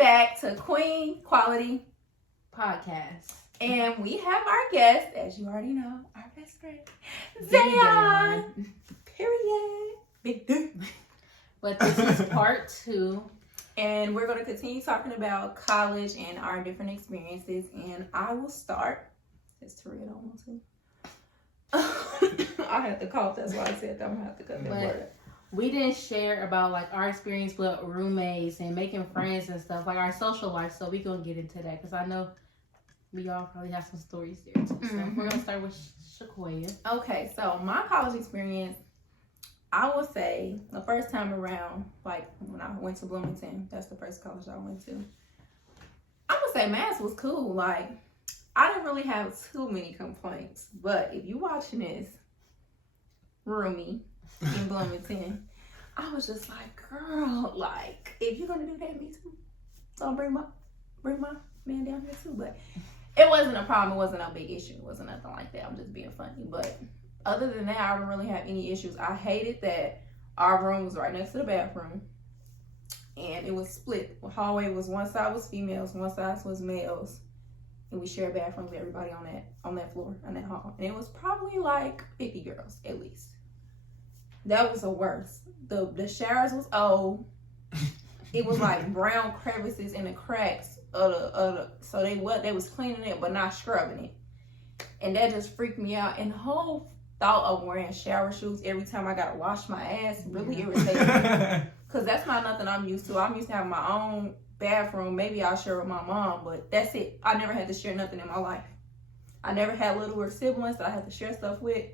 back to Queen Quality Podcast. And we have our guest, as you already know, our best friend, Zayon. Period. Big D. But this is part 2. And we're going to continue talking about college and our different experiences. And I will start. It's Terria don't want to. I had to cough. That's why I said that. I'm going to have to cut that word. We didn't share about like our experience with roommates and making friends and stuff, like our social life. So we gonna get into that because I know we all probably have some stories there too. So we're gonna start with Shacoya. Okay, so my college experience, I would say the first time around, like when I went to Bloomington, that's the first college I went to. I would say math was cool. Like I didn't really have too many complaints, but if you watching this, roomie in Bloomington, I was just like, girl, like if you're gonna do that, me too. So bring my man down here too. But it wasn't a problem. It wasn't a big issue. It wasn't nothing like that. I'm just being funny. But other than that, I didn't really have any issues. I hated that our room was right next to the bathroom, and it was split. The hallway was one side was females, one side was males, and we shared bathrooms with everybody on that floor in that hall. And it was probably like 50 girls at least. That was the worst. The showers was old. It was like brown crevices in the cracks of the so they was cleaning it but not scrubbing it. And that just freaked me out. And the whole thought of wearing shower shoes every time I gotta wash my ass really irritated me. Cause that's not nothing I'm used to. I'm used to having my own bathroom. Maybe I'll share with my mom, but that's it. I never had to share nothing in my life. I never had littler siblings that I had to share stuff with.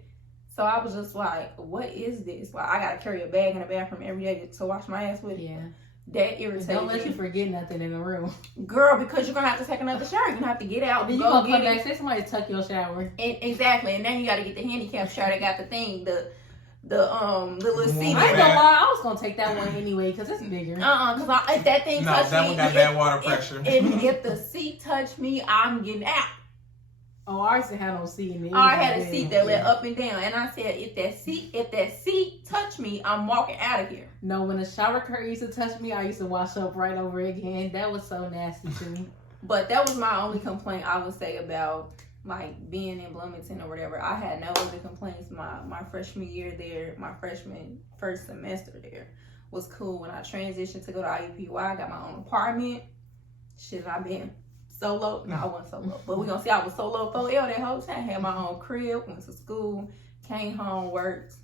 So I was just like, what is this? Like, I got to carry a bag in the bathroom every day to wash my ass with. Yeah. That irritated me. Don't let you forget nothing in the room. Girl, because you're going to have to take another shower. You're going to have to get out. Then you're going to come back, say somebody tuck your shower. And, exactly. And then you got to get the handicap shower that got the thing, the little seat. I ain't gonna lie, I was going to take that one anyway because it's bigger. Because if that thing touched me. No, that one got bad water pressure. If the seat touched me, I'm getting out. Oh, ours didn't have no seat in it. I had a seat that went up and down, and I said, if that seat touched me, I'm walking out of here. No, when the shower curtain used to touch me, I used to wash up right over again. That was so nasty to me. But that was my only complaint I would say about like being in Bloomington or whatever. I had no other complaints. My freshman year there, my freshman first semester there was cool. When I transitioned to go to IUPUI, I got my own apartment. Shit, I've been solo. No, I wasn't solo. But we're going to see I was solo for that whole time. Had my own crib, went to school, came home, worked.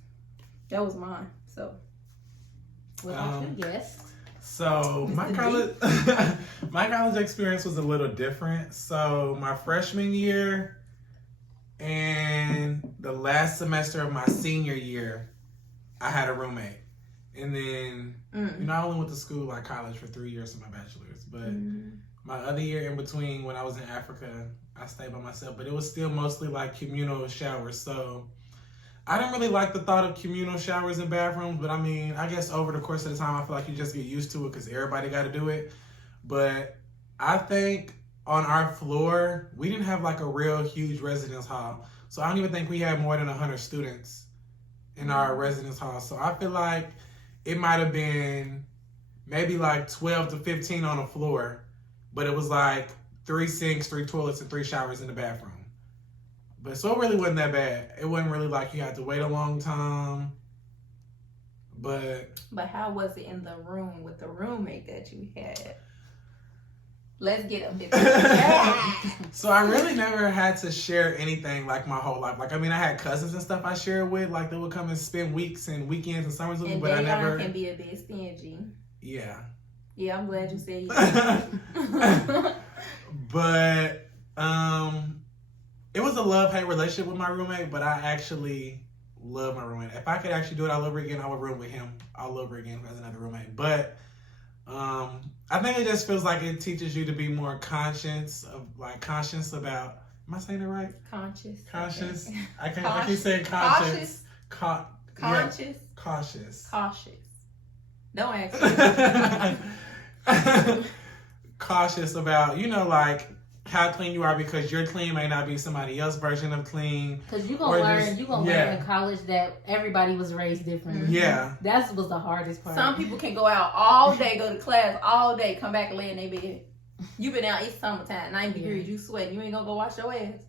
That was mine. So, without your guest. So, my college experience was a little different. So, my freshman year and the last semester of my senior year, I had a roommate. And then, I only went to school, like college, for 3 years of my bachelor's. But my other year in between, when I was in Africa, I stayed by myself, but it was still mostly like communal showers. So I didn't really like the thought of communal showers and bathrooms, but I mean, I guess over the course of the time, I feel like you just get used to it because everybody got to do it. But I think on our floor, we didn't have like a real huge residence hall. So I don't even think we had more than 100 students in our residence hall. So I feel like it might have been maybe like 12 to 15 on the floor. But it was like 3 sinks, 3 toilets, and 3 showers in the bathroom. But so it really wasn't that bad. It wasn't really like you had to wait a long time. But how was it in the room with the roommate that you had? Let's get up there. So I really never had to share anything like my whole life. Like, I mean, I had cousins and stuff I shared with. Like, they would come and spend weeks and weekends and summers with me. But I never can be a bit stingy. Yeah. Yeah, I'm glad you said yeah. But it was a love-hate relationship with my roommate, but I actually love my roommate. If I could actually do it all over again, I would room with him all over again as another roommate. But I think it just feels like it teaches you to be more conscious about. Am I saying it right? Conscious. I keep saying conscious. Conscious. Cautious. Don't ask me. Cautious about, like how clean you are because your clean may not be somebody else's version of clean. Because you're going to learn in college that everybody was raised differently. Yeah. That was the hardest part. Some people can go out all day, go to class all day, come back and lay in their bed. You been out, it's summertime, 90 degrees, you sweating. You ain't going to go wash your ass.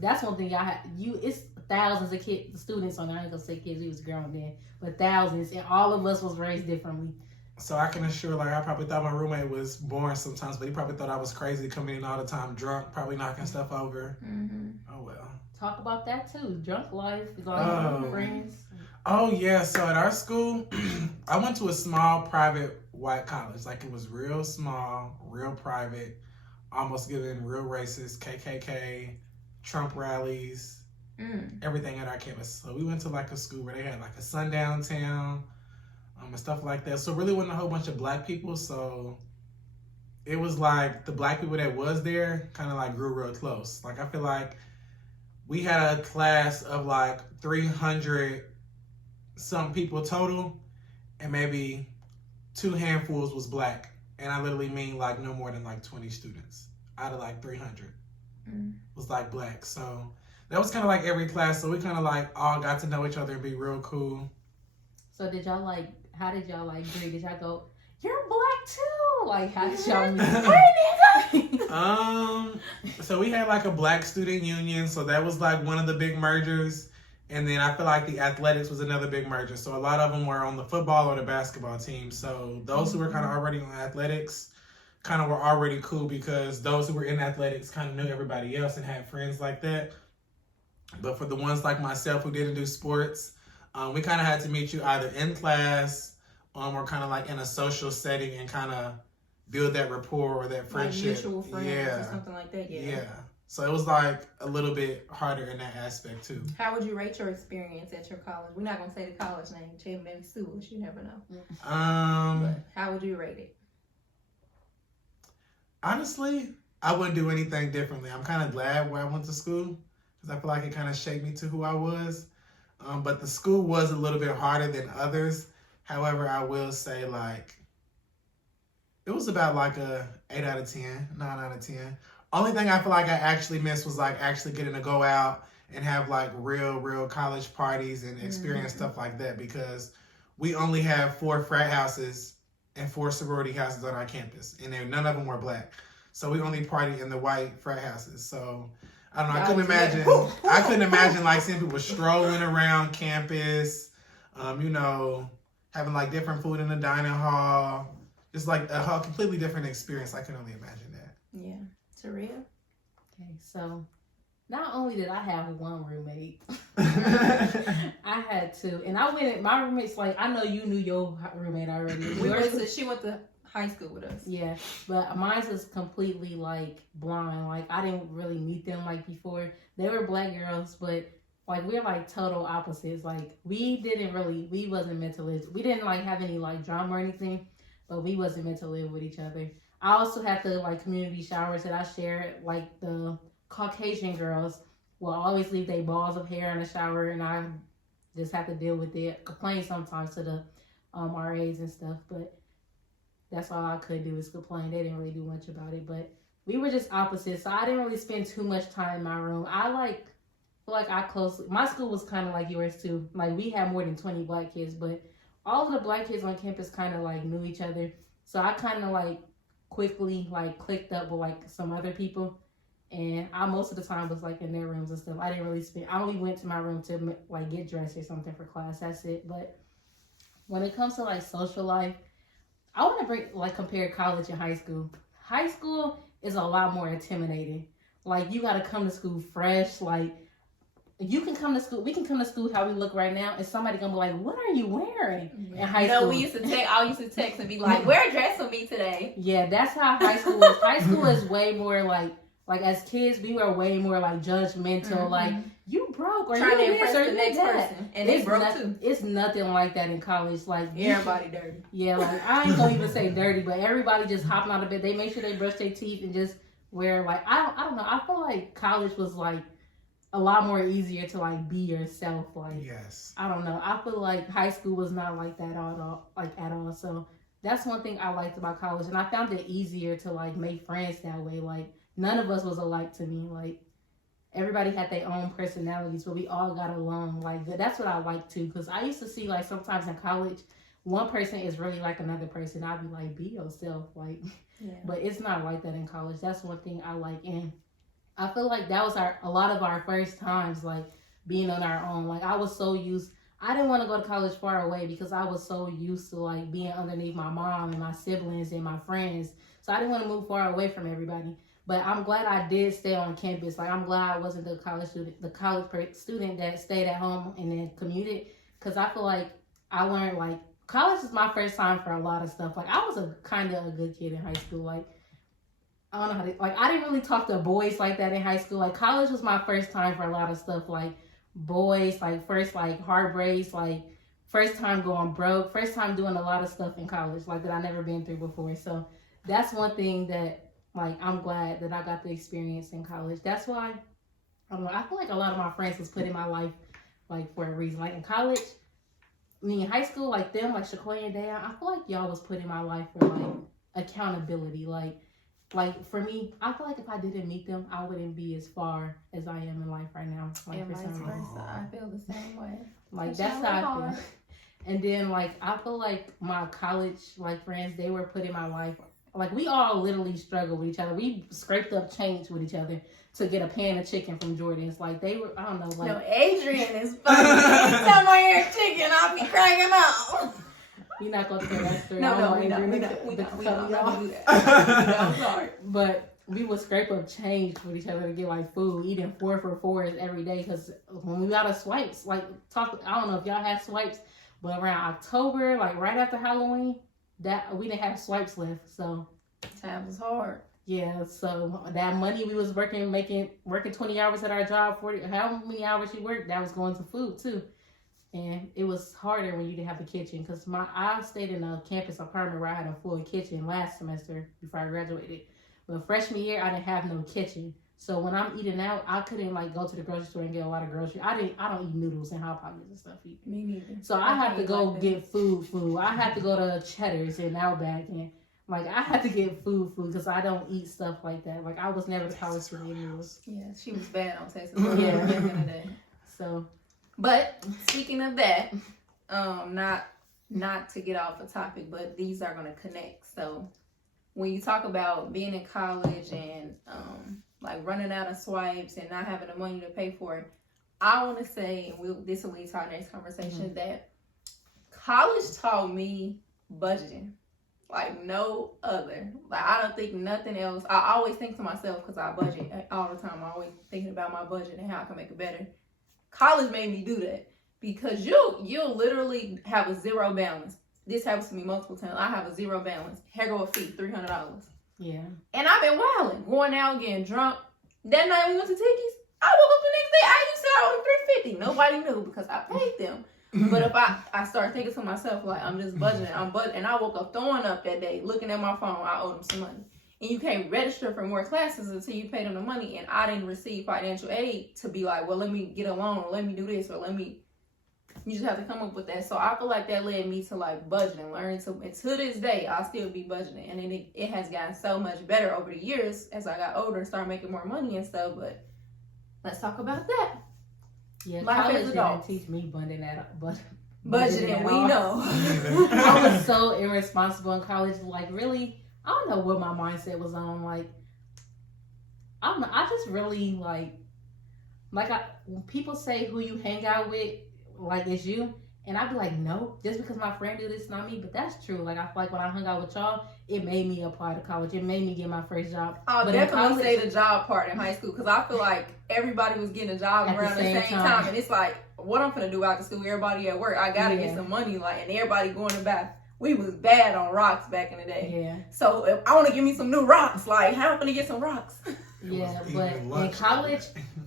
That's one thing y'all have. It's thousands of students on there. I ain't going to say kids, we was grown then. But thousands. And all of us was raised differently. So I can assure, like, I probably thought my roommate was boring sometimes, but he probably thought I was crazy coming in all the time drunk, probably knocking stuff over. Mm-hmm. Oh, well. Talk about that, too. Drunk life, friends. Oh, yeah. So at our school, I went to a small private white college. Like, it was real small, real private, almost giving real racist, KKK, Trump rallies, everything at our campus. So we went to, like, a school where they had, like, a sundown town. And stuff like that. So really wasn't a whole bunch of black people. So it was like the black people that was there kind of like grew real close. Like I feel like we had a class of like 300 some people total, and maybe 2 handfuls was black. And I literally mean like no more than like 20 students out of like 300 was like black. So that was kind of like every class. So we kind of like all got to know each other and be real cool. So how did y'all like greet? Did y'all go, "You're black too"? Like, how did y'all meet? Hey, nigga! So we had like a black student union. So that was like one of the big mergers. And then I feel like the athletics was another big merger. So a lot of them were on the football or the basketball team. So those who were kind of already on athletics kind of were already cool because those who were in athletics kind of knew everybody else and had friends like that. But for the ones like myself who didn't do sports, we kind of had to meet you either in class or kind of like in a social setting and kind of build that rapport or that friendship. Like mutual friends or something like that, yeah. So it was like a little bit harder in that aspect too. How would you rate your experience at your college? We're not going to say the college name. Maybe maybe sue us. You never know. But how would you rate it? Honestly, I wouldn't do anything differently. I'm kind of glad where I went to school because I feel like it kind of shaped me to who I was. But the school was a little bit harder than others. However, I will say like it was about like a 8 out of 10, 9 out of 10. Only thing I feel like I actually missed was like actually getting to go out and have like real college parties and experience stuff like that because we only have 4 frat houses and 4 sorority houses on our campus, and none of them were black. So we only party in the white frat houses. So I don't know. I couldn't imagine like seeing people strolling around campus, having like different food in the dining hall. Just like a completely different experience. I can only imagine that. Yeah. Terria? Okay, so not only did I have one roommate, I had 2. And my roommates, like, I know you knew your roommate already. She went to high school with us. Yeah, but mine was completely like blind. Like I didn't really meet them like before. They were black girls, but like we're like total opposites. Like we wasn't meant to live. We didn't like have any like drama or anything, but we wasn't meant to live with each other. I also had the like community showers that I shared. Like the Caucasian girls will always leave their balls of hair in the shower, and I just have to deal with it. Complain sometimes to the RAs and stuff, but that's all I could do is complain. They didn't really do much about it, but we were just opposites. So I didn't really spend too much time in my room. I feel like my school was kind of like yours too. Like we had more than 20 black kids, but all of the black kids on campus kind of like knew each other. So I kind of like quickly like clicked up with like some other people, and I most of the time was like in their rooms and stuff. I only went to my room to like get dressed or something for class. That's it. But when it comes to like social life, I want to compare college and high school. High school is a lot more intimidating. Like you got to come to school fresh. Like we can come to school how we look right now, and somebody gonna be like, "What are you wearing?" In high school, we used to text. I used to text and be like, "Wear a dress for me today." Yeah, that's how high school is. High school is way more like as kids, we were way more like judgmental. Like you broke or trying you to impress this or the next that. person, and they broke too. It's nothing like that in college. Like everybody dirty. Yeah, like I ain't gonna even say dirty, but everybody just hopping out of bed. They make sure they brush their teeth and just wear like I don't know. I feel like college was like a lot more easier to like be yourself. Like yes, I don't know. I feel like high school was not like that at all. So that's one thing I liked about college, and I found it easier to like make friends that way. Like none of us was alike to me. Like, everybody had their own personalities, but we all got along. Like, that's what I like too. Because I used to see, like, sometimes in college, one person is really like another person. I'd be like, be yourself. Like, but it's not like that in college. That's one thing I like. And I feel like that was a lot of our first times, like, being on our own. Like, I was so used, I didn't want to go to college far away because I was so used to, like, being underneath my mom and my siblings and my friends. So I didn't want to move far away from everybody. But I'm glad I did stay on campus. Like, I'm glad I wasn't the college student that stayed at home and then commuted. Because I feel like I learned, like, college is my first time for a lot of stuff. Like, I was kind of a good kid in high school. Like, I don't know how to, like, I didn't really talk to boys like that in high school. Like, college was my first time for a lot of stuff. Like, boys, like, first, like, heartbreaks, like, first time going broke, first time doing a lot of stuff in college, like, that I never been through before. So that's one thing that, like, I'm glad that I got the experience in college. That's why, I don't know, I feel like a lot of my friends was put in my life, like, for a reason. Like, in college, I mean, in high school, like them, like Shacoya and Dayan, I feel like y'all was put in my life for, like, accountability. Like for me, I feel like if I didn't meet them, I wouldn't be as far as I am in life right now. Like, and for vice some reason. versa. I feel the same way. Like, that's how I feel. And then, like, I feel like my college, like, friends, they were put in my life. Like, we all literally struggled with each other. We scraped up change with each other to get a pan of chicken from Jordan's. Like, they were, I don't know, like... No, Adrian is funny. Anytime I hear chicken, I'll be cracking up. You're not going to tell that story. No, we don't do that. I'm sorry. But we would scrape up change with each other to get, like, food, eating 4 for $4s every day. Because when we got a swipes, like, I don't know if y'all had swipes, but around October, like, right after Halloween, that we didn't have swipes left. So time was hard. Yeah, so that money we was working 20 hours at our job, 40, how many hours you worked, that was going to food too. And it was harder when you didn't have a kitchen, because I stayed in a campus apartment where I had a full kitchen last semester before I graduated. But freshman year, I didn't have no kitchen. So when I'm eating out, I couldn't, like, go to the grocery store and get a lot of groceries. I don't eat noodles and Hot Pockets and stuff either. Me neither. So I have to go get food. I had to go to Cheddar's and Outback, and, like, I had to get food because I don't eat stuff like that. Like, I was never the college student noodles. Yeah, she was bad on Texas. Yeah. Back in the day. So, but speaking of that, not to get off the topic, but these are going to connect. So when you talk about being in college and like running out of swipes and not having the money to pay for it, I want to say, and this will lead to our next conversation, that college taught me budgeting like no other. Like, I don't think nothing else. I always think to myself, because I budget all the time. I'm always thinking about my budget and how I can make it better. College made me do that, because you'll literally have a zero balance. This happens to me multiple times. I have a zero balance. Here go a fee, $300. yeah. And I've been wilding, going out, getting drunk. That night we went to Ticky's, I woke up the next day, I used to owe them $350. Nobody knew because I paid them. But if I start thinking to myself, like, I'm just budgeting, and I woke up throwing up that day, looking at my phone, I owe them some money. And you can't register for more classes until you pay them the money. And I didn't receive financial aid to be like, well, let me get a loan, or let me do this, or you just have to come up with that. So I feel like that led me to, like, budgeting, learning to, and to this day, I'll still be budgeting. And it has gotten so much better over the years as I got older and started making more money and stuff. But let's talk about that. Yeah, Life college as didn't adults. teach me budgeting Budgeting, we all. know. I was so irresponsible in college. Like, really, I don't know what my mindset was on. Like, I just really, like when people say who you hang out with, like, it's you. And I'd be like, no, just because my friend do this, not me. But that's true. Like, I feel like when I hung out with y'all, it made me apply to college. It made me get my first job. I'll definitely say the job part in high school, because I feel like everybody was getting a job At around the same time. And it's like, what I'm gonna do after school? Everybody at work. I gotta get some money, like, and everybody going to back. We was bad on rocks back in the day. Yeah. So if I want to give me some new rocks, like, how am I gonna get some rocks? Yeah, but in college,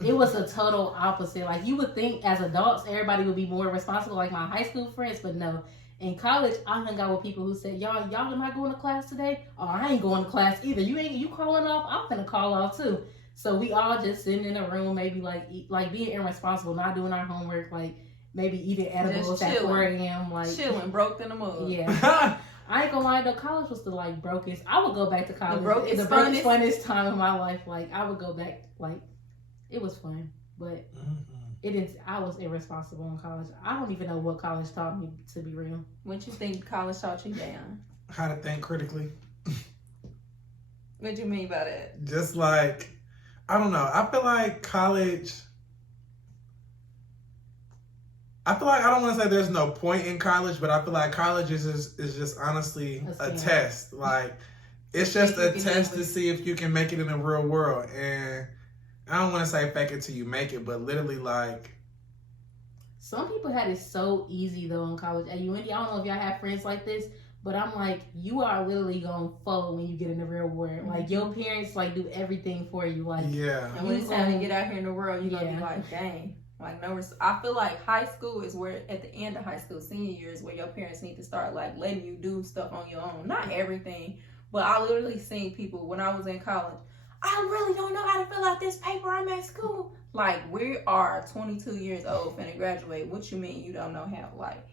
it was a total opposite. Like, you would think as adults, everybody would be more responsible, like my high school friends, but no. In college, I hung out with people who said, y'all not going to class today? Oh, I ain't going to class either. You calling off? I'm gonna call off too. So we all just sitting in a room, maybe like being irresponsible, not doing our homework, like maybe eating edibles at 4 a.m. Like chilling, broke in the mud. Yeah. I ain't gonna lie though, college was the like brokest. I would go back to college. The funnest time of my life. Like I would go back. Like it was fun, but it didn't. I was irresponsible in college. I don't even know what college taught me, to be real. What you think college taught you, Dan? How to think critically. What do you mean by that? Just like, I don't know. I feel like college. I don't want to say there's no point in college, but I feel like college is just honestly a test. Like, it's just a test to see if you can make it in the real world. And I don't want to say fake it till you make it, but literally like. Some people had it so easy though in college. At UND, I don't know if y'all have friends like this, but I'm like, you are literally gonna fold when you get in the real world. Like your parents like do everything for you. Like and when it's time to get out here in the world, you're gonna be like, dang. Like I feel like high school is where at the end of high school, senior year is where your parents need to start like letting you do stuff on your own. Not everything, but I literally seen people when I was in college. I really don't know how to fill out this paper. I'm at school. Like we are 22 years old finna graduate. What you mean you don't know how? Like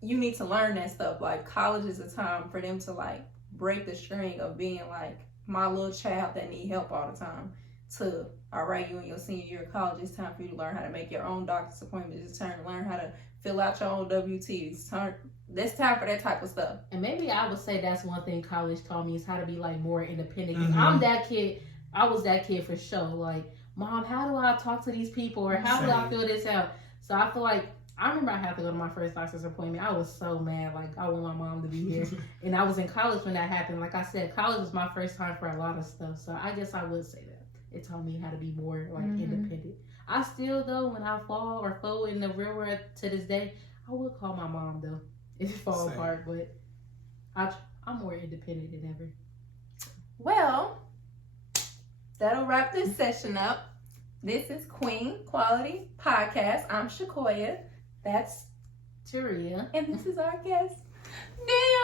you need to learn that stuff. Like college is a time for them to like break the string of being like my little child that need help all the time. To all right, you in your senior year of college, it's time for you to learn how to make your own doctor's appointments. It's time to learn how to fill out your own WTs. It's time for that type of stuff. And maybe I would say that's one thing college taught me is how to be like more independent. Because I'm that kid. I was that kid for sure. Like, Mom, how do I talk to these people, or how do I fill this out? So I feel like I remember I had to go to my first doctor's appointment. I was so mad. Like, I want my mom to be here. And I was in college when that happened. Like I said, college was my first time for a lot of stuff. So I guess I would say that. It taught me how to be more like independent. I still though, when I fall or fold in the real world to this day, I would call my mom though if it fall apart. But I'm more independent than ever. Well, that'll wrap this session up. This is Queen Quality Podcast. I'm Shacoya. That's Terria. And this is our guest, Neil.